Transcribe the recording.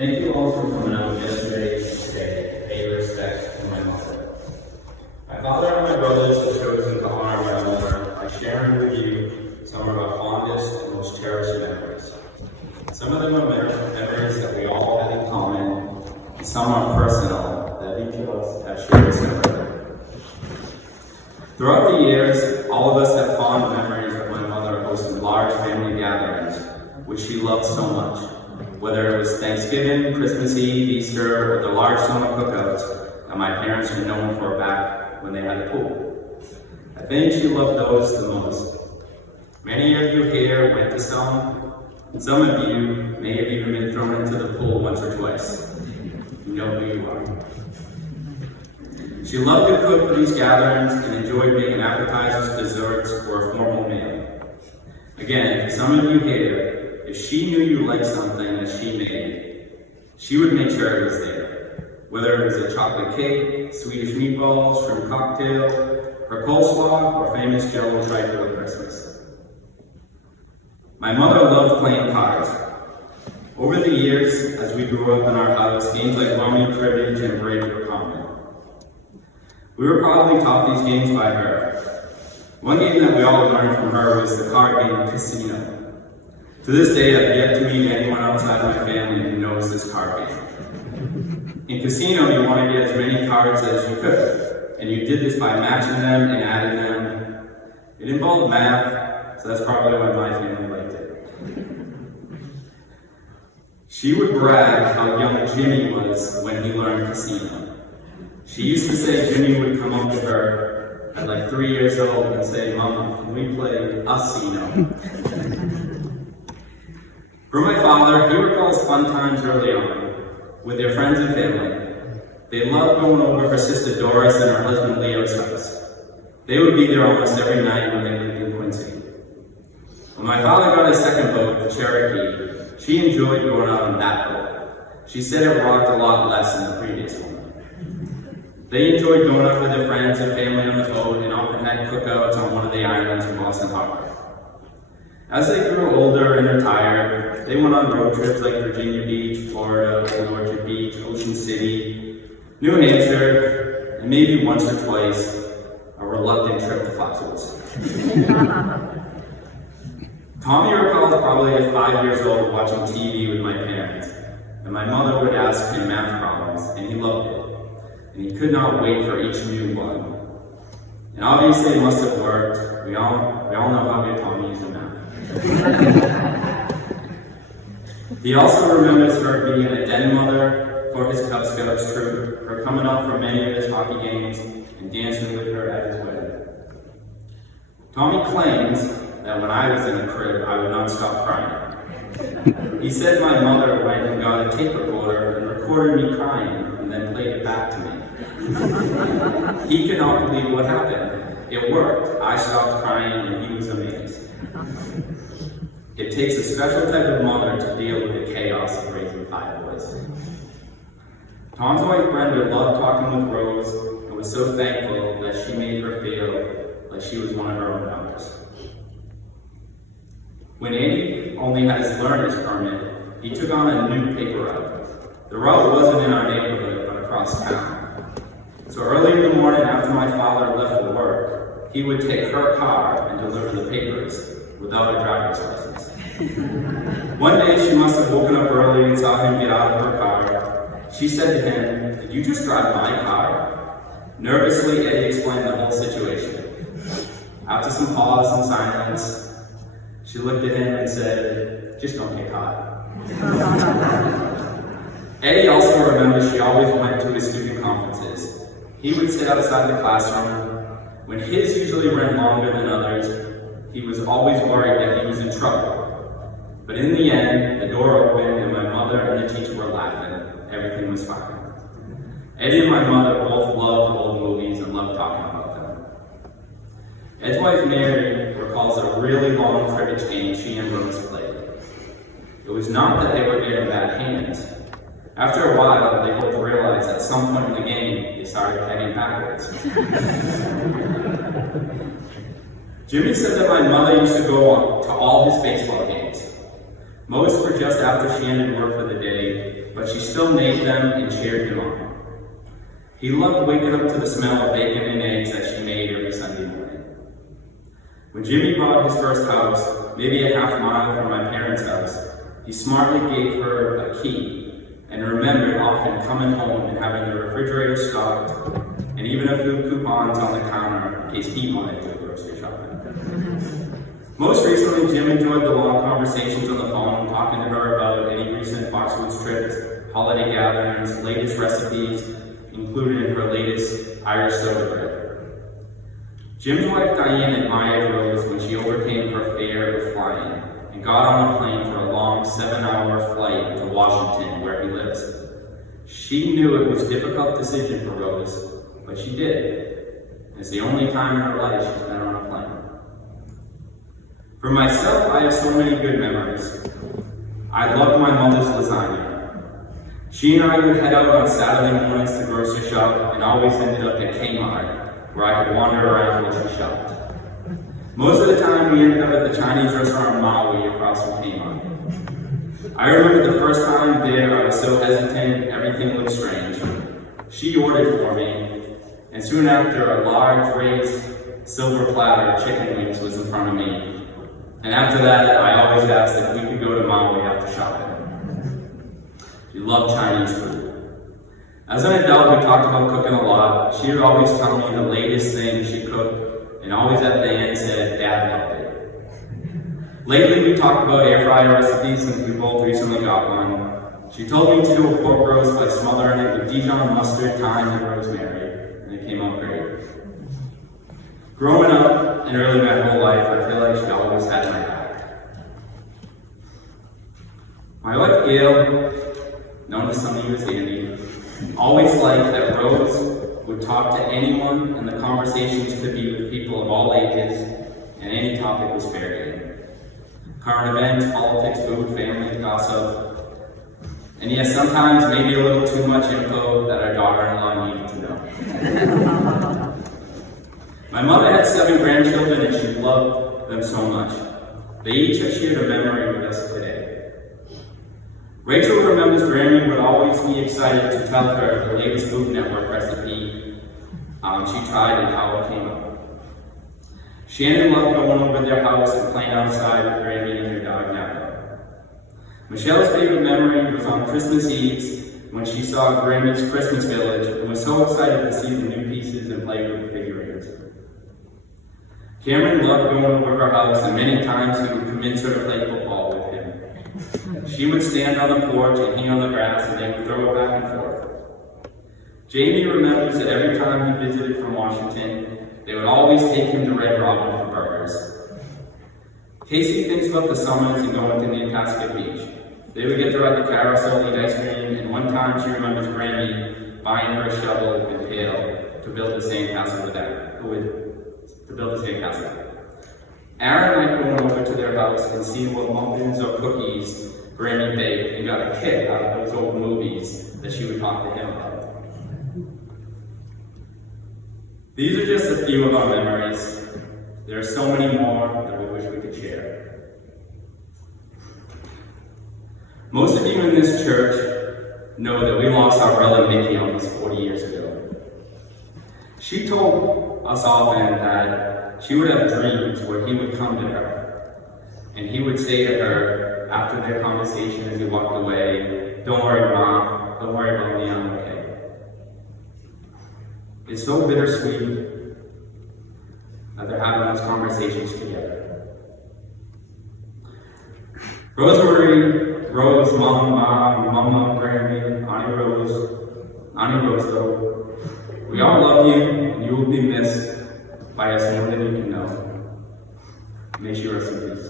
Thank you all for coming out yesterday and today to pay respect to my mother. My father and my brothers have chosen to honor my mother by sharing with you some of our fondest and most cherished memories. Some of them are memories that we all have in common, and some are personal that each of us have shared separately. Throughout the years, all of us have fond memories of my mother hosting large family gatherings, which she loved so much. Whether it was Thanksgiving, Christmas Eve, Easter, or the large summer cookouts that my parents were known for back when they had a pool. I think she loved those the most. Many of you here went to some, and some of you may have even been thrown into the pool once or twice. You know who you are. She loved to cook for these gatherings and enjoyed making appetizers, desserts, or a formal meal. Again, for some of you here, if she knew you liked something that she made, she would make sure it was there. Whether it was a chocolate cake, Swedish meatballs, shrimp cocktail, her coleslaw, or famous Jello trifle at Christmas. My mother loved playing cards. Over the years, as we grew up in our house, games like Rummy, Cribbage, and Bridge were common. We were probably taught these games by her. One game that we all learned from her was the card game Casino. To this day, I've yet to meet anyone outside my family who knows this card game. In Casino, you want to get as many cards as you could, and you did this by matching them and adding them. It involved math, so that's probably why my family liked it. She would brag how young Jimmy was when he learned Casino. She used to say Jimmy would come up to her at like 3 years old and say, "Mama, can we play Casino?" For my father, he recalls fun times early on with their friends and family. They loved going over for Sister Doris and her husband Leo's house. They would be there almost every night when they lived in Quincy. When my father got his second boat, the Cherokee, she enjoyed going out on that boat. She said it rocked a lot less than the previous one. They enjoyed going out with their friends and family on the boat and often had cookouts on one of the islands in Boston Harbor. As they grew older and retired, they went on road trips like Virginia Beach, Florida, Old Orchard Beach, Ocean City, New Hampshire, and maybe once or twice, a reluctant trip to Foxwoods. Tommy recalls probably at 5 years old watching TV with my parents, and my mother would ask him math problems, and he loved it. And he could not wait for each new one. And obviously it must have worked. We all know how good Tommy is in math. He also remembers her being a den mother for his Cub Scouts troop, her coming out for many of his hockey games, and dancing with her at his wedding. Tommy claims that when I was in a crib, I would not stop crying. He said my mother went and got a tape recorder and recorded me crying, and then played it back to me. He could not believe what happened. It worked. I stopped crying, and he was amazed. It takes a special type of mother to deal with the chaos of raising 5 boys. Tom's wife Brenda loved talking with Rose and was so thankful that she made her feel like she was one of her own daughters. When Andy only had his learner's permit, he took on a new paper route. The route wasn't in our neighborhood, but across town. So early in the morning after my father left for work, he would take her car and deliver the papers without a driver's license. One day she must have woken up early and saw him get out of her car. She said to him, "Did you just drive my car?" Nervously, Eddie explained the whole situation. After some pause and silence, she looked at him and said, "Just don't get caught." Eddie also remembers she always went to his student conferences. He would sit outside the classroom. When his usually ran longer than others, he was always worried that he was in trouble. But in the end, the door opened and my mother and the teacher were laughing. Everything was fine. Eddie and my mother both loved old movies and loved talking about them. Ed's wife Mary recalls a really long cribbage game she and Rose played. It was not that they were getting bad hands. After a while, they both realized at some point in the game, they started heading backwards. Jimmy said that my mother used to go to all his baseball games. Most were just after she ended work for the day, but she still made them and cheered him on. He loved waking up to the smell of bacon and eggs that she made every Sunday morning. When Jimmy bought his first house, maybe a half mile from my parents' house, he smartly gave her a key and remembered often coming home and having the refrigerator stocked and even a few coupons on the counter in case he wanted to go grocery shopping. Most recently, Jim enjoyed the long conversations on the phone, talking to her about any recent Foxwoods trips, holiday gatherings, latest recipes, including her latest Irish soda bread. Jim's wife Diane admired Rose when she overcame her fear of flying and got on a plane for a long 7-hour flight to Washington, where he lives. She knew it was a difficult decision for Rose, but she did. It's the only time in her life she's been on a plane. For myself, I have so many good memories. I loved my mother's lasagna. She and I would head out on Saturday mornings to grocery shop and always ended up at Kmart, where I could wander around while she shopped. Most of the time, we ended up at the Chinese restaurant Maui across from Kmart. I remember the first time there, I was so hesitant, everything looked strange. She ordered for me, and soon after, a large raised silver platter of chicken wings was in front of me. And after that, I always asked if we could go to Maui after shopping. She loved Chinese food. As an adult, we talked about cooking a lot. She would always tell me the latest thing she cooked, and always at the end said, "Dad loved it." Lately, we talked about air fryer recipes since we both recently got one. She told me to do a pork roast by smothering it with Dijon mustard, thyme, and rosemary, and it came out great. Growing up and early my whole life, I feel like she always had my back. My wife Gail, known to some of you as Andy, always liked that Rose would talk to anyone and the conversations could be with people of all ages and any topic was fair game. Current events, politics, food, family, gossip, and yes, sometimes maybe a little too much info that our daughter-in-law needed to know. My mother had 7 grandchildren and she loved them so much. They each have shared a memory with us today. Rachel remembers Grammy would always be excited to tell her the latest Food Network recipe she tried and how it came out. Shannon loved going over their house and playing outside with Grammy and their dog Napa. Michelle's favorite memory was on Christmas Eve when she saw Grammy's Christmas Village and was so excited to see the new pieces and play with the figurines. Cameron loved going over her house and many times he would convince her to play football with him. She would stand on the porch and he on the grass and they would throw it back and forth. Jamie remembers that every time he visited from Washington, they would always take him to Red Robin for burgers. Casey thinks about the summers and going to Nantasket Beach. They would get to ride the carousel, eat ice cream, and one time she remembers Grammy buying her a shovel and pail to build the sandcastle Aaron liked going over to their house and seeing what muffins or cookies Grammy baked and got a kick out of those old movies that she would talk to him about. These are just a few of our memories. There are so many more that we wish we could share. Most of you in this church know that we lost our brother Mickey almost 40 years ago. She told us often that she would have dreams where he would come to her, and he would say to her after their conversation as he walked away, "Don't worry, Mom, don't worry about me, I'm okay." It's so bittersweet that they're having those conversations together. Rosemary, Rose, Mama, Grammy, Auntie Rose, though, we all love you, and you will be missed by us more than you can know. May she rest in peace.